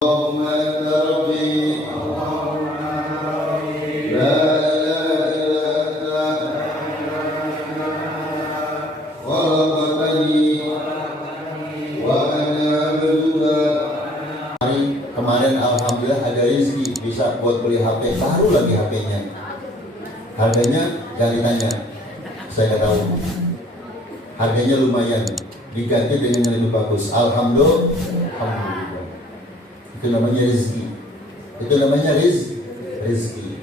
اللهم أنت ربي لا إله إلا أنت خلقتني وأنا عبدك. Kemarin alhamdulillah ada rezeki bisa buat beli HP baru lagi HP-nya. Harganya jangan ditanya, saya nggak tahu. Harganya lumayan, diganti dengan yang lebih bagus. Alhamdulillah. Itu namanya rezeki. Itu namanya rezeki.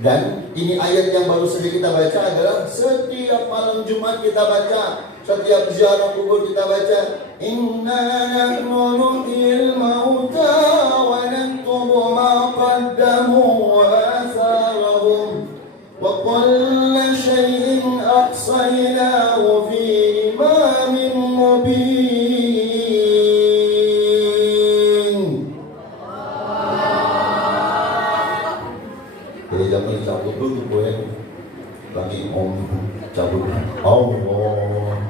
Dan ini ayat yang baru saja kita baca adalah setiap malam Jumat kita baca, setiap ziarah kubur kita baca. Inna nahnu nuhyil mauta wa naktubu ma qaddamu wa atharahum wa kulla shay'in ahsaynahu fi imamin mubin. Jadi jangan cabut dulu gue lagi cabut Allah.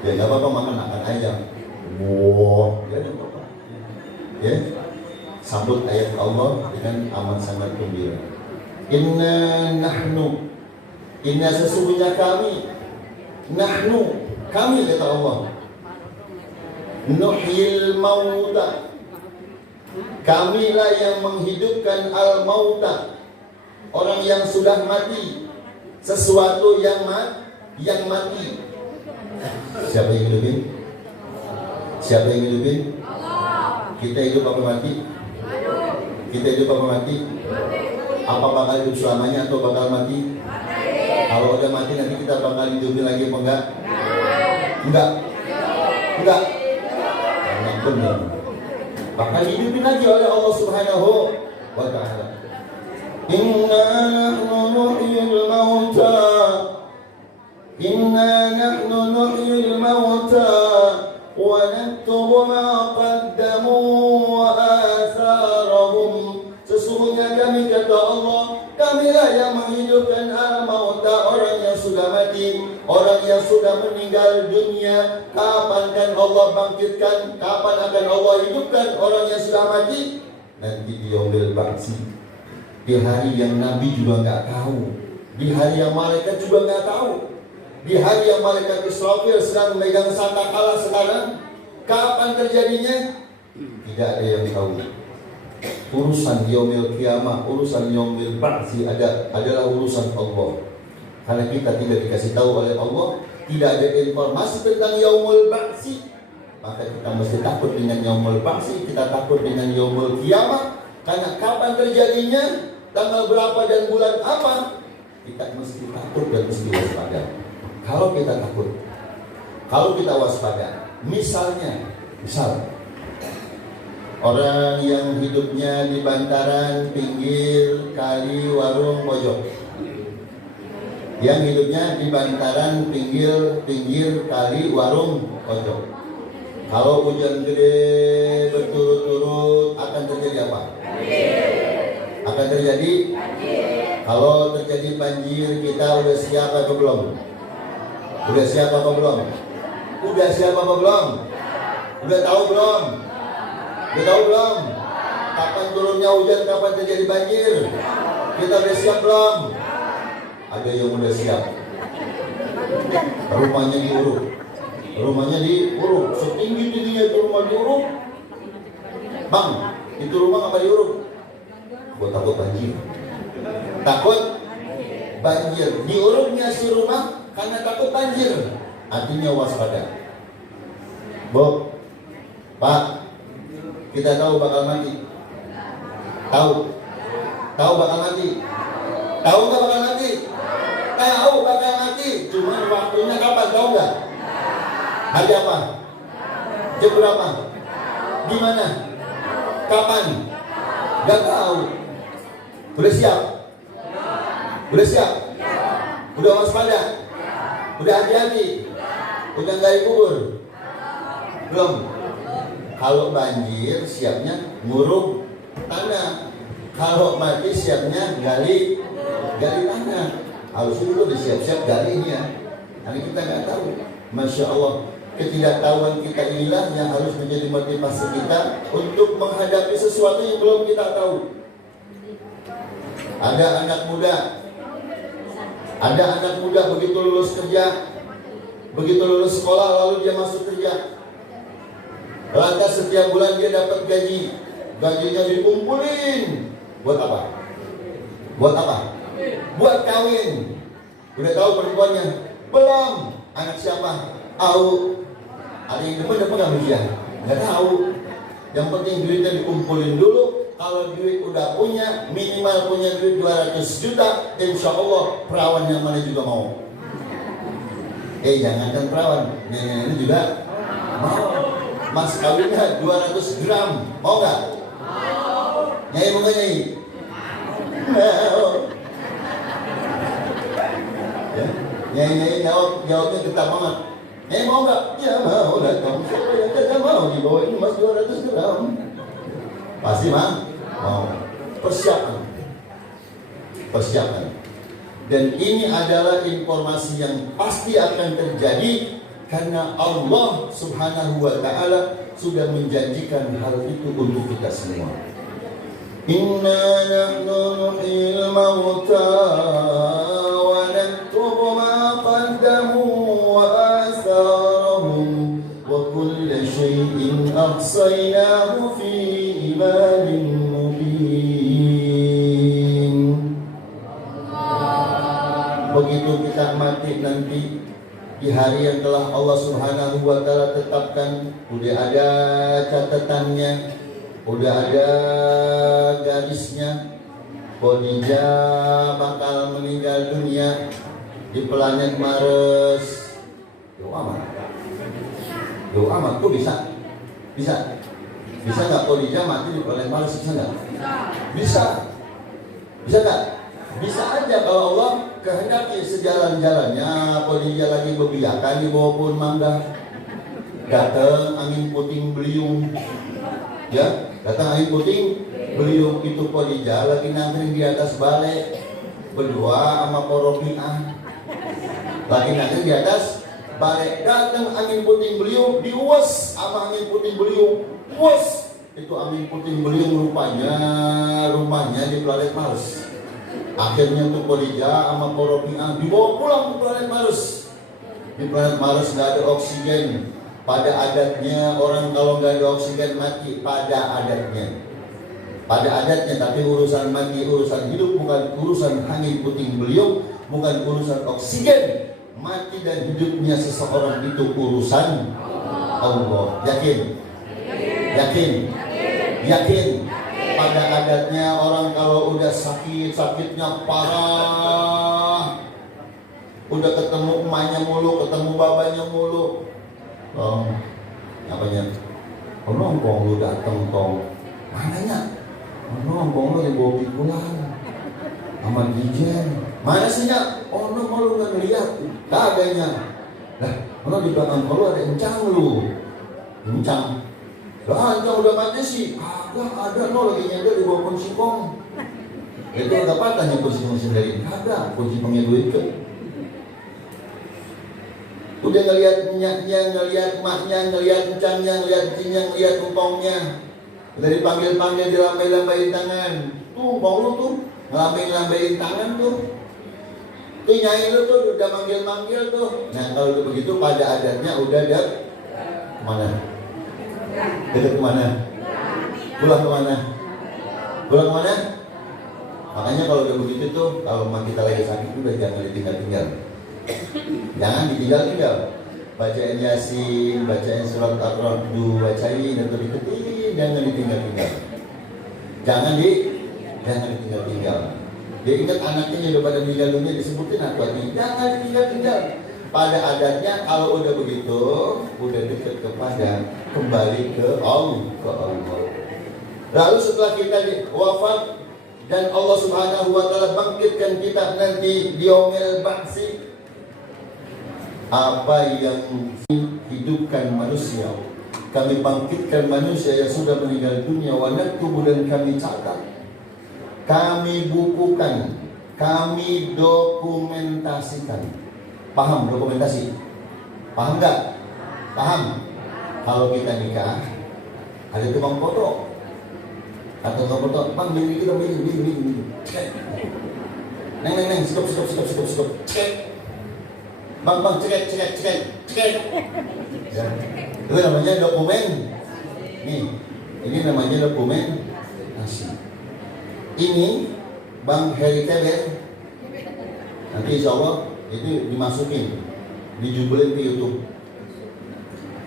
Ya nggak apa-apa makan aja. Wow, ya nggak apa-apa. Ya, sambut ayat Allah dengan amat sangat gembira. Inna nahnu, inna sesungguhnya kami, nahnu kami kata Allah. Nuhyil mauta. Kamilah yang menghidupkan al-mauta, orang yang sudah mati, sesuatu yang mati. Siapa yang hidupin? Siapa yang hidupin? Allah. Kita hidup apa mati? Kita hidup apa mati? Apa bakal hidup selamanya atau bakal mati? Kalau udah mati nanti kita bakal hidupin lagi apa enggak? Enggak. Karena benar. Bahkan hidupin lagi oleh Allah Subhanahu wa ta'ala. Inna nahnu nuhyil mauta. Inna nahnu nuhyil mauta wa naktubu ma qaddamu wa atharahum. Sesungguhnya kami kata Allah, kamilah yang menghidupkan al-mauta, orang yang sudah mati, orang yang sudah meninggal dunia. Kapan kan Allah bangkitkan? Kapan akan Allah hidupkan orang yang sudah mati? Nanti di yaumil ba'si, di hari yang Nabi juga nggak tahu, di hari yang malaikat juga nggak tahu, di hari yang malaikat Israfil sedang memegang sangkakala sekarang. Kapan terjadinya? Tidak ada yang tahu. Urusan yaumil kiamah, urusan yaumil ba'si adalah urusan Allah. Karena kita tidak dikasih tahu oleh Allah, tidak ada informasi tentang yaumul ba'si, maka kita mesti takut dengan yaumul ba'si, kita takut dengan yaumul kiamah. Karena kapan terjadinya, tanggal berapa dan bulan apa, kita mesti takut dan mesti waspada. Kalau kita takut, kalau kita waspada, misal orang yang hidupnya di bantaran pinggir kali warung pojok, yang hidupnya di bantaran pinggir kali warung pojok, kalau hujan gede berturut-turut akan terjadi apa? Akan terjadi? Kalau terjadi banjir, kita udah siap atau belum? Udah siap apa belum? Udah siap apa belum? Udah tahu belum? Udah tahu belum? Kapan turunnya hujan, kapan terjadi banjir? Kita udah siap belum? Ada yang udah siap. Rumahnya diuruk. Setinggi-tingginya itu rumah diuruk. Bang, itu rumah apa diuruk? Gua takut banjir. Takut banjir. Diuruknya si rumah karena takut banjir. Artinya waspada. Bu, Pak, kita tahu bakal mati. Tahu bakal mati. Tahu nggak bakal mati? Tahu bakal mati. Cuma waktunya kapan? Tahu nggak? Hari apa? Jam berapa? Di mana? Kapan? Nggak tahu. Udah siap? Udah siap? Udah waspada? Udah hati-hati? Udah nggak kubur? Belum. Kalau banjir siapnya nguruk tanah. Kalau mati siapnya gali tanah. Harusnya itu udah siap-siap gali ini ya. Tapi kita nggak tahu. Masya Allah. Ketidaktahuan kita inilah yang harus menjadi motivasi kita untuk menghadapi sesuatu yang belum kita tahu. Ada anak muda begitu lulus kerja, begitu lulus sekolah lalu dia masuk kerja. Lantas setiap bulan dia dapat gaji, gajinya dikumpulin. Buat apa? Buat kawin. Udah tahu perempuannya? Belum. Anak siapa? Tahu. Ada yang depan nggak bisa? Nggak tahu. Yang penting duitnya dikumpulin dulu. Kalau duit udah punya, minimal punya duit 200 juta, insya Allah perawan yang mana juga mau. Jangankan perawan, nenek juga mau. Mas kawinnya 200 gram, mau nggak? Nyai mau nggak nyai? Mau. Ya, nyai jawabnya kita banget. Mau nggak? Ya mau lah. Kamu siapa yang tidak mau dibawain emas 200 gram? Pasti mau. Persiapan. Dan ini adalah informasi yang pasti akan terjadi karena Allah Subhanahu wa Ta'ala sudah menjanjikan hal itu untuk kita semua. Inna nahnu nuhyil mauta wa naktubu ma qaddamu wa atharahum wa kulla shay'in ahsaynahu fi imanin mubin. Begitu kita mati nanti di hari yang telah Allah Subhanahu wa Ta'ala tetapkan, udah ada catatannya, udah ada garisnya. Khadijah bakal meninggal dunia di planet Mars. Jauh amat tuh bisa nggak Khadijah mati di planet Mars? Bisa nggak? Bisa nggak? Bisa aja kalau Allah kehendaki sejalan-jalannya. Khadijah lagi bebiakan di bawah pohon mangga, datang angin puting beliung, ya, datang angin puting beliung. Itu Khadijah lagi nangkring di atas balai berdua sama Porobiah, lagi nangkring di atas balai. Datang angin puting beliung, diuas sama angin puting beliung, uas. Itu angin puting beliung rupanya rumahnya di planet Mars. Akhirnya tuh Khadijah sama Porobiah dibawa pulang ke planet Mars. Di planet Mars nggak ada oksigen. Pada adatnya orang kalau nggak ada oksigen mati. Pada adatnya. Tapi urusan mati, urusan hidup, bukan urusan angin puting beliung, bukan urusan oksigen. Mati dan hidupnya seseorang itu urusan Allah. Yakin. Pada adatnya orang kalau udah sakitnya parah, udah ketemu emaknya mulu, ketemu babanya mulu, nongkong lu dateng tong, mananya? Nongkong lu yang bawa pikulan sama dijen, mana sih ya? Mau lu nggak ngeliat? Kagaknya. Lah, di belakang lu ada encang lu, encang. Encang udah mati sih. Ada lagi nyender di bawah kunci singkong. Itu ada patahnya kunci singkong sendiri. Ada kunci singkongnya duit ke. Udah ngeliat minyaknya, ngeliat emaknya, ngeliat encangnya, ngeliat cinya, ngeliat umpongnya. Udah dipanggil-panggil, dilambai-lambain tangan. Tuh umpong lu tuh ngelambai-lambain tangan tuh. Tuh nyai lu tuh udah manggil-manggil tuh. Nah kalau udah begitu pada adatnya udah ada kemana? Dekat kemana? Pulang kemana? Makanya kalau udah begitu tuh, kalau kita lagi sakit udah jangan ditinggal-tinggal. Jangan ditinggal-tinggal. Bacain Yasin, bacain surat Al-Rahdu, bacain atau diketin, jangan ditinggal-tinggal. Jangan ditinggal-tinggal. Dia ingat anaknya yang udah pada meninggal dunia disebutin akhwatnya, jangan ditinggal-tinggal. Pada adatnya kalau udah begitu, udah dekat kepada kembali ke Allah. Lalu setelah kita wafat dan Allah Subhanahu wa Ta'ala bangkitkan kita nanti di yaumil ba'tsi, apa yang hidupkan manusia, kami bangkitkan manusia yang sudah meninggal dunia, wa naktubu, dan kami catat, kami bukukan, kami dokumentasikan. Paham dokumentasi? Paham nggak? Paham? Kalau kita nikah, ada tukang foto. Atau tukang foto, bang, ini kita begini. Neng, stop. Cek. Bang, cek. Ya. Itu namanya dokumen. Nih, ini namanya dokumen nasi. Ini Bang Heri Teber. Nanti insya Allah itu dimasukin, dijubelin ke YouTube.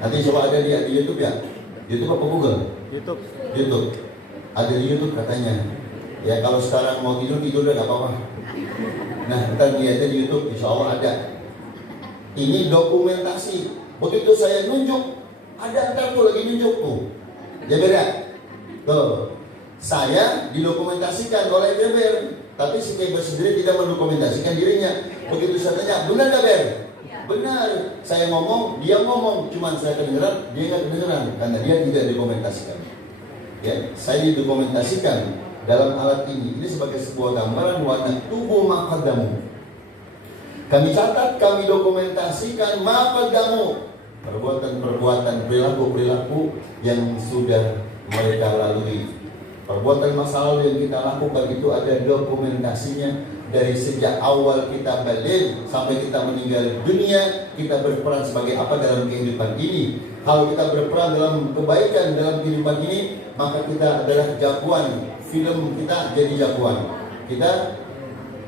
Nanti insya Allah ada di YouTube ya. YouTube apa Google? YouTube. Ada di YouTube katanya. Ya kalau sekarang mau tidur udah gak apa-apa. Nah ntar lihatnya di YouTube, insya Allah ada. Ini dokumentasi. Begitu saya nunjuk, ada ntar tuh lagi nunjuk tuh. Ya beda. Tuh. Saya didokumentasikan oleh Beber, tapi si Beber sendiri tidak mendokumentasikan dirinya. Begitu saya tanya, benar gak Ber? Benar. Saya ngomong, dia ngomong, cuman saya kedengeran, dia nggak kedengeran karena dia tidak didokumentasikan. Ya, saya didokumentasikan dalam alat ini. Ini sebagai sebuah gambaran warna tubuh maqaddamu. Kami catat, kami dokumentasikan maqaddamu, perbuatan-perbuatan, perilaku-perilaku yang sudah mereka lalui. Perbuatan masa lalu yang kita lakukan itu ada dokumentasinya. Dari sejak awal kita balik sampai kita meninggal dunia, kita berperan sebagai apa dalam kehidupan ini. Kalau kita berperan dalam kebaikan dalam kehidupan ini, maka kita adalah jagoan. Film kita jadi jagoan, kita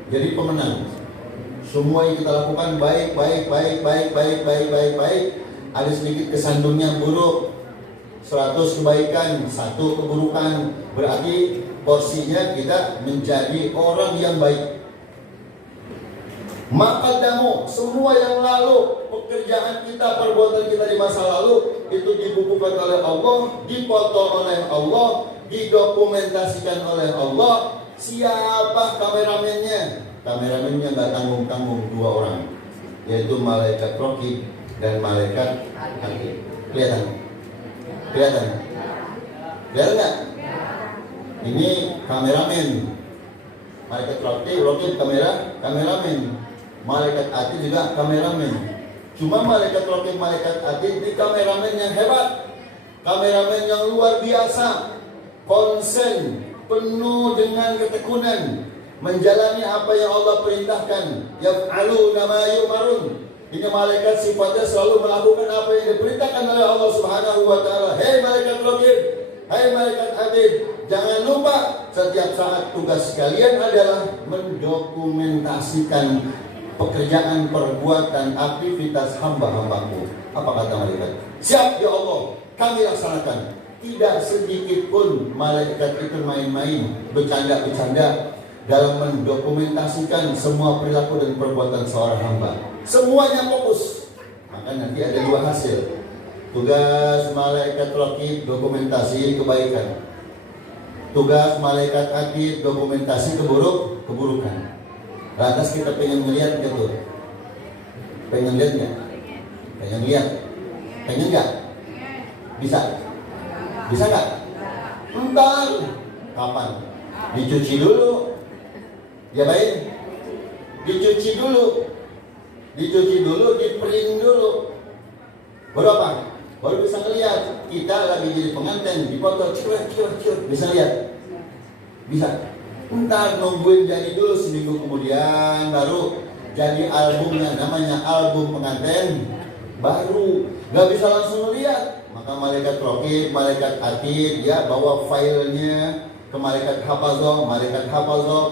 jadi pemenang. Semua yang kita lakukan baik. Ada sedikit kesandungnya buruk, 100 kebaikan, 1 keburukan, berarti porsinya kita menjadi orang yang baik. Maqaddamu, semua yang lalu, pekerjaan kita, perbuatan kita di masa lalu itu dibukukan oleh Allah, dipoto oleh Allah, didokumentasikan oleh Allah. Siapa kameramennya? Kameramennya nggak tanggung-tanggung 2 orang, yaitu malaikat Raqib dan malaikat Atid. Kelihatan nggak? Ini kameramen. Malaikat Raqib kameramen. Malaikat Atid juga kameramen. Cuma malaikat Raqib, malaikat Atid ini kameramen yang hebat, kameramen yang luar biasa, konsen, penuh dengan ketekunan, menjalani apa yang Allah perintahkan. Yaf'aluna ma yu'marun. Ini malaikat sifatnya selalu melakukan apa yang diperintahkan oleh Allah Subhanahu wa taala. Hei malaikat Raqib, hai malaikat Atid, jangan lupa setiap saat tugas kalian adalah mendokumentasikan pekerjaan, perbuatan, aktivitas hamba-hambaku. Apa kata malaikat? Siap ya Allah, kami laksanakan. Tidak sedikit pun malaikat itu main-main, bercanda-bercanda dalam mendokumentasikan semua perilaku dan perbuatan seorang hamba. Semuanya fokus. Maka nanti ada 2 hasil. Tugas malaikat Raqib dokumentasi kebaikan. Tugas malaikat Atid dokumentasi keburukan. Lantas kita pengen melihat gitu. Pengen lihat nggak? Pengen lihat? Pengen nggak? Bisa? Bisa nggak? Entar. Kapan? Dicuci dulu. Ya baik. Dicuci dulu, di-print dulu. Baru apa? Baru bisa ngelihat. Kita lagi jadi pengantin, dipoto, bisa lihat? Bisa. Entar nungguin jadi dulu seminggu kemudian baru jadi albumnya, namanya album pengantin baru. Gak bisa langsung lihat. Maka malaikat Raqib, malaikat Atid ya bawa filenya ke malaikat Hafazah,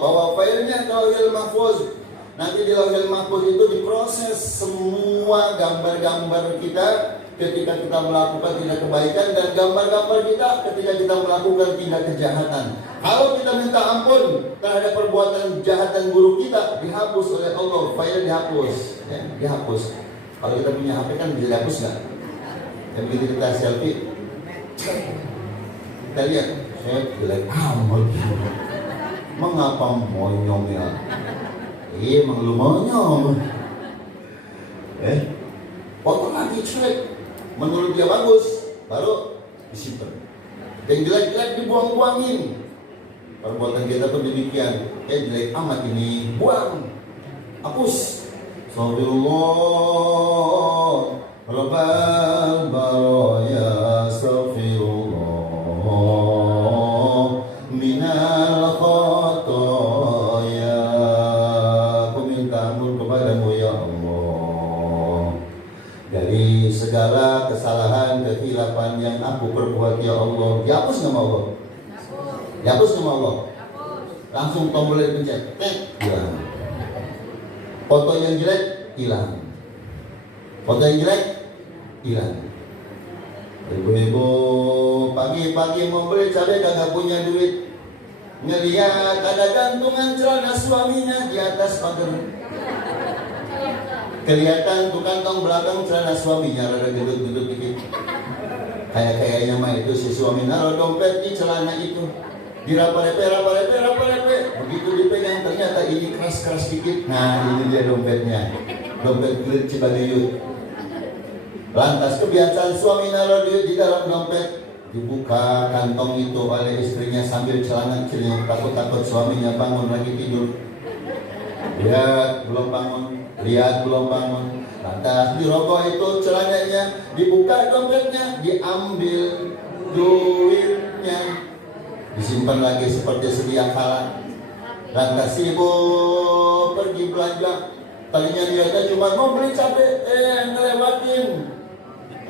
bawa filenya ke Lauhil Mahfuz. Nanti di Lauhil Mahfuz itu diproses semua gambar-gambar kita ketika kita melakukan tindak kebaikan dan gambar-gambar kita ketika kita melakukan tindak kejahatan. Kalau kita minta ampun terhadap perbuatan jahat dan buruk kita, dihapus oleh Allah, filenya dihapus, ya, dihapus. Kalau kita punya HP kan bisa dihapus nggak? Dan begitu kita selfie, kita lihat, saya jelek amat. Mengapa monyong ya? Emang lu monyong. Foto lagi jelek. Menurut dia bagus, baru disimpan. Yang jelek-jelek dibuang-buangin. Perbuatan kita pun demikian. Jelek amat ini, buang, hapus. Astagfirullah. Rabbal baraya astaghfirullah minal khotoya. Aku minta ampun kepadamu ya Allah dari segala kesalahan, kekhilafan yang aku perbuat ya Allah. Dihapus nama Allah. Dihapus nama Allah. Langsung tombolnya dipencet, hilang. Foto yang jelek hilang. Foto yang jelek hilang. Ibu-ibu pagi-pagi mau beli cabai kagak punya duit, ngelihat ada gantungan celana suaminya di atas pagar. Kelihatan tuh kantong belakang celana suaminya rada gendut-gendut dikit. Kayaknya mah itu si suami naruh dompet di celana itu. Dirapa-lepe. Begitu dipegang ternyata ini keras-keras dikit. Nah ini dia dompetnya. Dompet kulit Cibaduyut. Lantas kebiasaan suami naruh duit di dalam dompet, dibuka kantong itu oleh istrinya sambil celana celinguk, takut-takut suaminya bangun lagi tidur. Lihat belum bangun. Lantas dirogoh itu celananya, dibuka dompetnya, diambil duitnya, disimpan lagi seperti sedia kala. Lantas ibu pergi belanja, tadinya dia cuma mau beli cabai, ngelewatin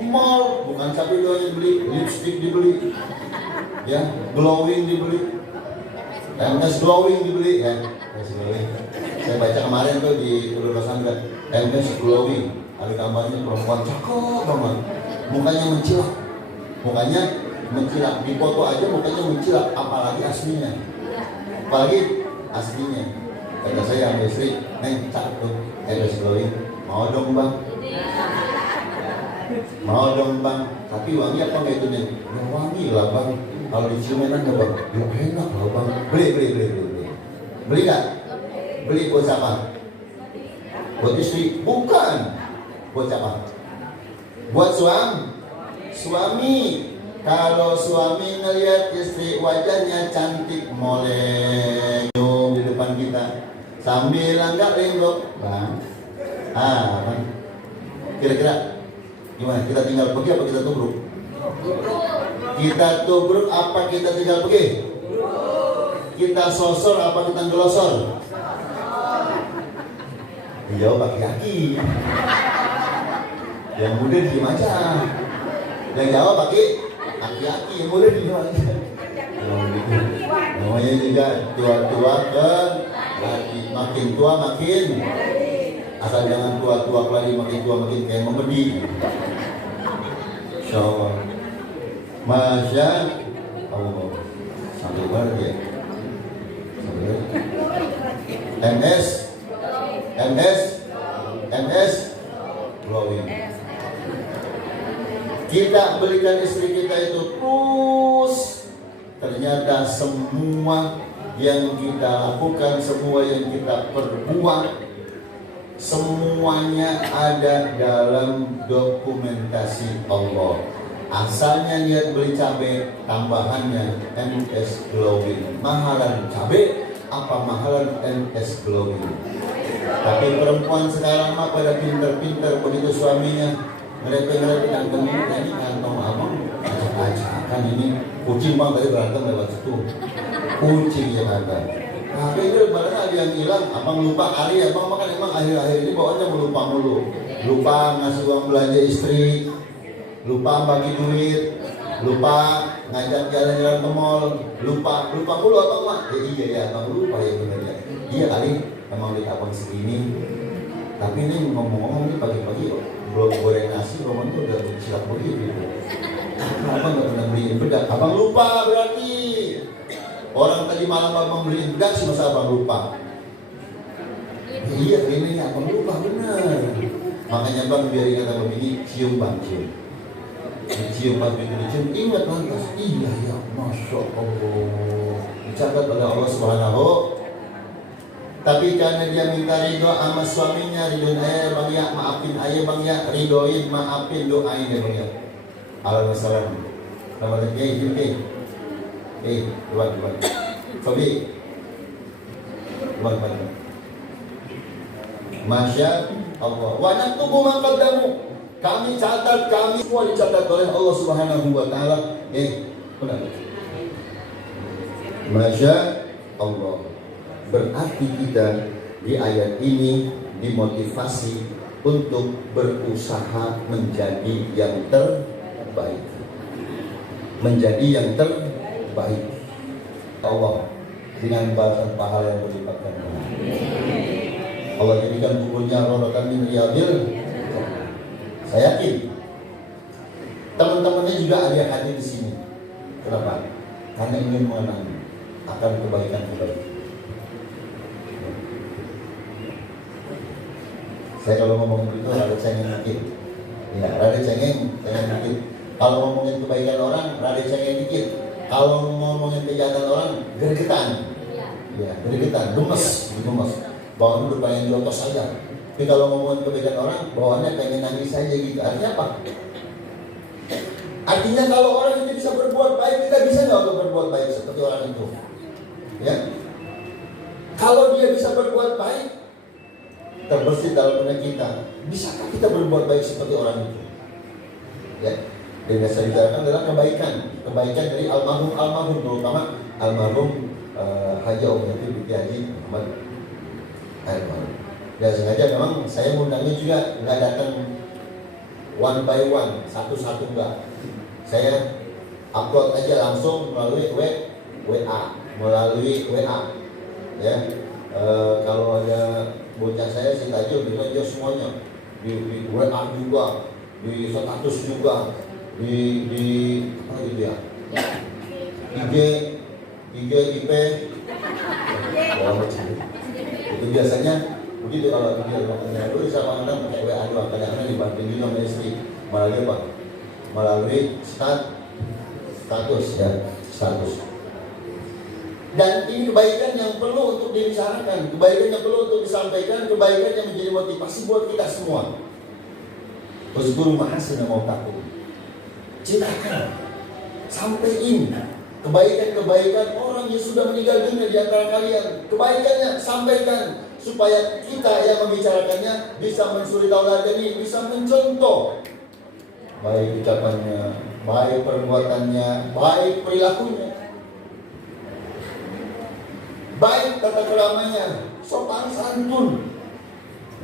mall, bukan cabai doang yang beli, lipstick dibeli, ya, glowing dibeli, MS glowing dibeli, ya, MS glowing. Saya baca kemarin tuh di Ulu Rosandra, MS glowing, ada gambarnya perempuan cakep banget, mukanya mencilak, di foto aja mukanya mencilak, apalagi aslinya. Kata saya sama istri, Neng cakep tuh, MS glowing, mau dong bang, tapi wangi apa nggak itu Neng? Ya wangi lah bang, kalau dicium enak nggak bang? Ya enak lah bang, beli nggak? Beli buat siapa? Buat istri? Bukan. Buat siapa? Buat suami. Kalau suami ngelihat istri wajahnya cantik molek di depan kita sambil langgak lenggok, bang. Bang. Kira-kira gimana? Kita tinggal pergi apa kita tubruk? Kita tubruk apa kita tinggal pergi? Kita sosor apa kita ngelosor? Dijawab aki-aki. Yang muda diem aja. Yang jawab pakai aki-aki, yang muda diem aja. Namanya juga tua-tua kan, makin tua makin. Asal jangan tua-tua lagi, makin tua makin kayak membedi. Insyaallah. Masya Allah. Sampai mana dia? MS glowing. Kita belikan istri kita itu terus, ternyata semua yang kita lakukan, semua yang kita perbuat, semuanya ada dalam dokumentasi Allah. Asalnya niat beli cabai, tambahannya MS glowing. Mahalan cabai apa mahalan MS glowing. Tapi perempuan sekarang mah pada pinter-pinter, begitu suaminya ngerepek kantong ini kantong abang acak-acakan ini kucing bang tadi berantem lewat situ, kucing ya kata. Nah itu barangnya ada yang hilang, abang lupa kali, abang makan emang akhir-akhir ini bawaannya lupa ngasih uang belanja istri, lupa bagi duit, lupa ngajak jalan-jalan ke mall, lupa mulu abang mah. Iya ya abang lupa ya benar ya. Iya kali emang duit abang segini. Tapi ini ngomong-ngomong ini pagi-pagi belum goreng nasi, abang tuh udah silap begitu. Abang nggak pernah beliin bedak, abang lupa berarti. Orang tadi malam abang beliin bedak sih masa abang lupa. Iya ini abang lupa benar. Makanya bang biar ingat abang ini cium bang cium. Dicium pas begitu dicium ingat lantas. Iya ya masya Allah. Dicatat oleh Allah Subhanahu. Tapi karena dia minta ridho sama suaminya, ridhoin ayah bang ya, maafin ayah bang ya, ridhoin, maafin, doain ya bang ya. Alhamdulillah. Selamat datang, keluar. Sobi, keluar. Masya Allah. Wanat tubuh mangkal damu. Kami catat, kami semua dicatat oleh Allah Subhanahu wa taala. Benar. Masya Allah. Berarti kita di ayat ini dimotivasi untuk berusaha menjadi yang terbaik. Menjadi yang terbaik. Allah dengan balasan pahala yang berlipat ganda. Allah jadikan kuburnya rodokan min riyadil. Saya yakin teman-temannya juga ada yang hadir di sini. Kenapa? Karena ingin mengenang akan kebaikan-kebaikan. Saya kalau ngomong itu rada cengeng dikit. Ya, rada cengeng dikit. Kalau ngomongin kebaikan orang, rada cengeng dikit. Kalau ngomongin kejahatan orang, gregetan. Ya, gregetan, gemes. Bawaan udah pengen jotos saja. Tapi kalau ngomongin kebaikan orang, bawaannya pengen nangis saja gitu. Artinya apa? Artinya kalau orang itu bisa berbuat baik, kita bisa nggak untuk berbuat baik seperti orang itu? Ya. Kalau dia bisa berbuat baik, terbersih dalam benak kita, bisakah kita berbuat baik seperti orang itu? Ya. Dan yang saya bicarakan adalah kebaikan dari almarhum, terutama almarhum Haji Umyati binti Haji Muhammad Almarhum. Dan sengaja memang saya undangnya juga nggak datang one by one, satu-satu enggak. Saya upload aja langsung melalui WA. Ya, kalau ada bocah saya si Tajul bisa aja semuanya di WA juga, di status juga, di apa gitu ya, IG IP. Itu biasanya begitu kalau dia makanya dulu sama anak pakai WA doang, kadang-kadang dibantu juga sama istri melalui apa? Melalui status. Dan ini kebaikan yang perlu untuk dibicarakan, kebaikan yang perlu untuk disampaikan, kebaikan yang menjadi motivasi buat kita semua. Uzkuru mahasina mautakum. Ciptakan, sampaikan kebaikan orang yang sudah meninggal dunia di antara kalian. Kebaikannya sampaikan supaya kita yang membicarakannya bisa mensuri tauladani, bisa mencontoh baik ucapannya, baik perbuatannya, baik perilakunya, baik tata keramanya, sopan santun.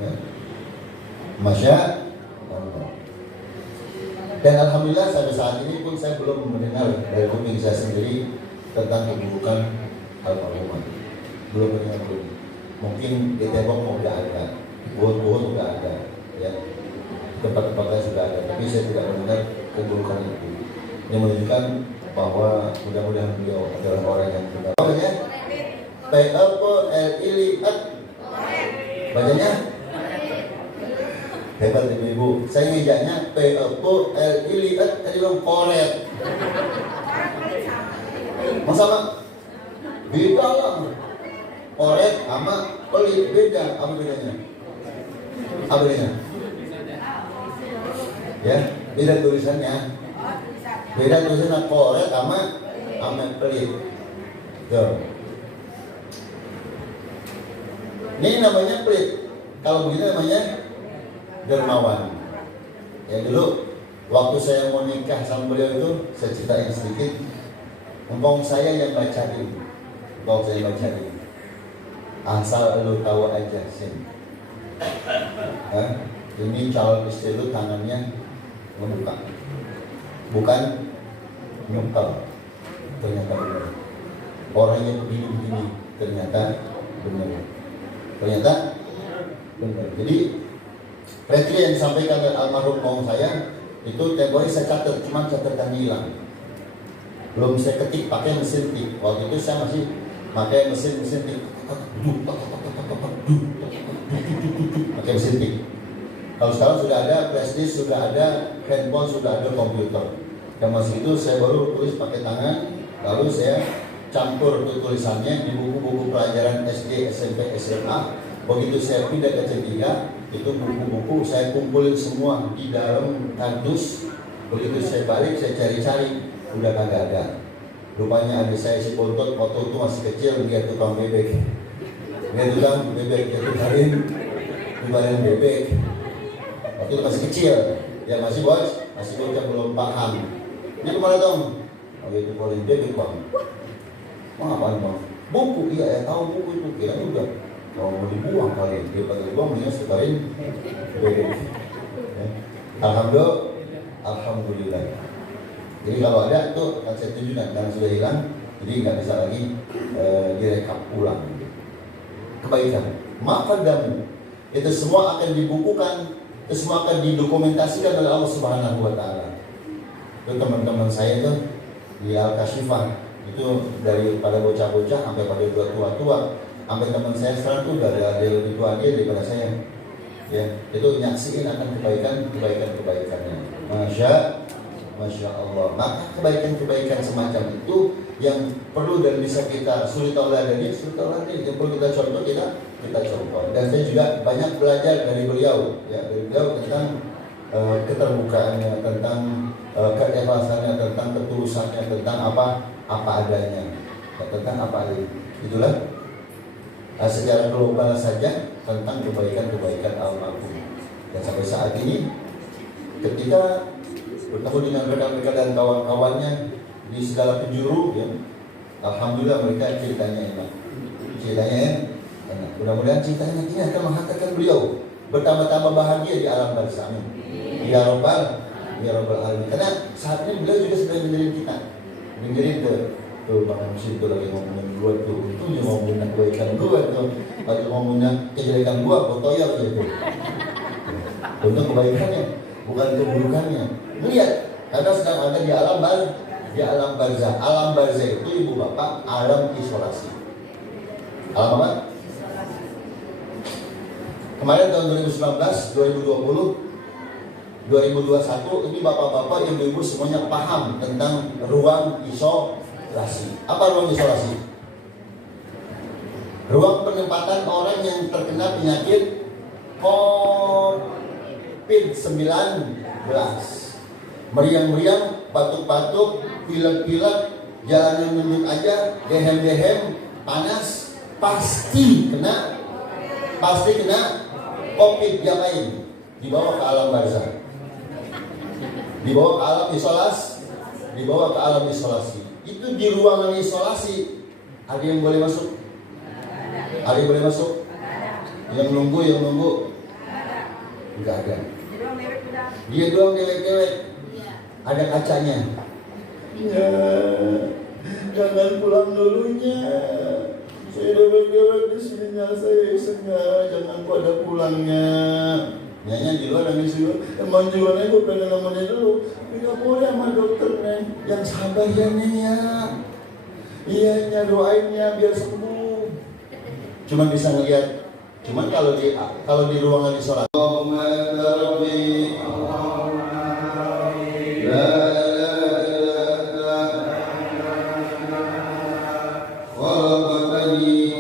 Ya. Masya Allah. Dan alhamdulillah sampai saat ini pun saya belum mendengar dari kuping saya sendiri tentang keburukan almarhumah. Belum mendengar. Mungkin di tembok mau udah ada, buah-buah udah ada, ya. Tempat-tempatnya sudah ada, tapi saya tidak mendengar keburukan itu. Ini menunjukkan bahwa mudah-mudahan beliau adalah orang yang benar. Bacanya P-E-P-L-I-L-I-A-T. Bacanya hebat ibu-ibu. Saya ngejanya P-E-P-L-I-L-I-A-T. Tadi bilang koret. Sama beda lah. Koret sama pelit beda. Apa bedanya? Ya, beda tulisannya. Beda tulisannya koret sama pelit. Tuh. Ini namanya pelit. Kalau begini namanya dermawan. Ya dulu waktu saya mau nikah sama beliau itu, saya ceritain sedikit. Engkong saya yang bacain. Asal lu tahu aja sih. Ini calon istri lu tangannya membuka, bukan nyumpel. Ternyata benar. Orangnya begini ternyata benar. Jadi Petri yang disampaikan oleh almarhum kaum saya itu tempoh hari saya catat, cuma catatan hilang. Belum saya ketik pakai mesin tik. Waktu itu saya masih pakai mesin tik. Pakai mesin tik. Kalau sekarang sudah ada flash disk, sudah ada handphone, sudah ada komputer. Yang masih itu saya baru tulis pakai tangan, lalu saya campur tulisannya di buku-buku pelajaran SD, SMP, SMA. Begitu saya pindah ke C3, itu buku-buku saya kumpulin semua di dalam kardus. Begitu saya balik, saya cari-cari, udah kagak ada. Rupanya ada saya si Bontot, foto itu masih kecil, dia tukang bebek. Dia tukarin bebek. Waktu itu masih kecil, Ya masih bos, masih bocah belum paham. Ini kemana dong? Oh itu politik bang. Mau apaan bang? Buku, iya ya tahu buku itu. Kira udah mau dibuang kali. Daripada dibuang mendingan sekarin. Alhamdulillah. Jadi kalau ada itu akan saya tunjukkan karena sudah hilang, jadi nggak bisa lagi direkap ulang. Kebaikan, maafkan kamu. Itu semua akan dibukukan, itu semua akan didokumentasikan oleh Allah Subhanahu Wa Taala. Itu teman-teman saya itu di Al-Kashifah itu dari pada bocah-bocah sampai pada tua-tua, sampai teman saya sekarang tuh udah ada lebih tua dia daripada saya. Ya, itu nyaksiin akan kebaikannya. Masya Allah. Maka kebaikan-kebaikan semacam itu yang perlu dan bisa kita sulit tauladani, yang perlu kita contoh, kita contoh. Dan saya juga banyak belajar dari beliau, ya, dari beliau tentang keterbukaannya, tentang keikhlasannya, tentang ketulusannya, tentang apa adanya, ya, tentang apa adanya. Itulah secara global saja tentang kebaikan-kebaikan almarhum. Dan sampai saat ini ketika bertemu dengan rekan-rekan dan kawan-kawannya di segala penjuru, ya, alhamdulillah mereka ceritanya enak. Mudah-mudahan ceritanya ini akan menghantarkan beliau bertambah-tambah bahagia di alam barzah. Ya Rabbal Alamin. Karena saat ini beliau juga sedang mengirim kita, mengirim ke Bang Hamsid itu lagi ngomongin gua tuh, itu yang ngomongin kebaikan gua tuh, lagi ngomongin kejelekan gua, fotonya gitu. Untuk kebaikannya, bukan keburukannya. Lihat, karena sedang ada di alam barzah. Alam barzah itu ibu bapak alam isolasi. Alam apa? Kemarin tahun 2019, 2020, 2021 ini bapak-bapak yang ibu semuanya paham tentang ruang isolasi. Apa ruang isolasi? Ruang penempatan orang yang terkena penyakit COVID-19. Meriang-meriang, batuk-batuk, pilek-pilek, jalannya nunduk aja, dehem-dehem, panas, pasti kena COVID. Diapain? Dibawa ke alam barzah, dibawa ke alam isolasi. Itu di ruangan isolasi ada yang boleh masuk? Ada yang boleh masuk? Yang nunggu enggak ada. Dia doang dewek-dewek. Ada kacanya. Ya, jangan pulang dulunya. Saya dewek-dewek di sini, saya isengnya, jangan pada pulangnya. Nyanyi di luar dan di sini. Teman juga gue pengen nemenin dulu. Tidak boleh sama dokter neng. Yang sabar ya neng ya. Iya doainnya biar sembuh. Cuman bisa ngeliat. Cuman kalau di ruangan isolasi. خلقتني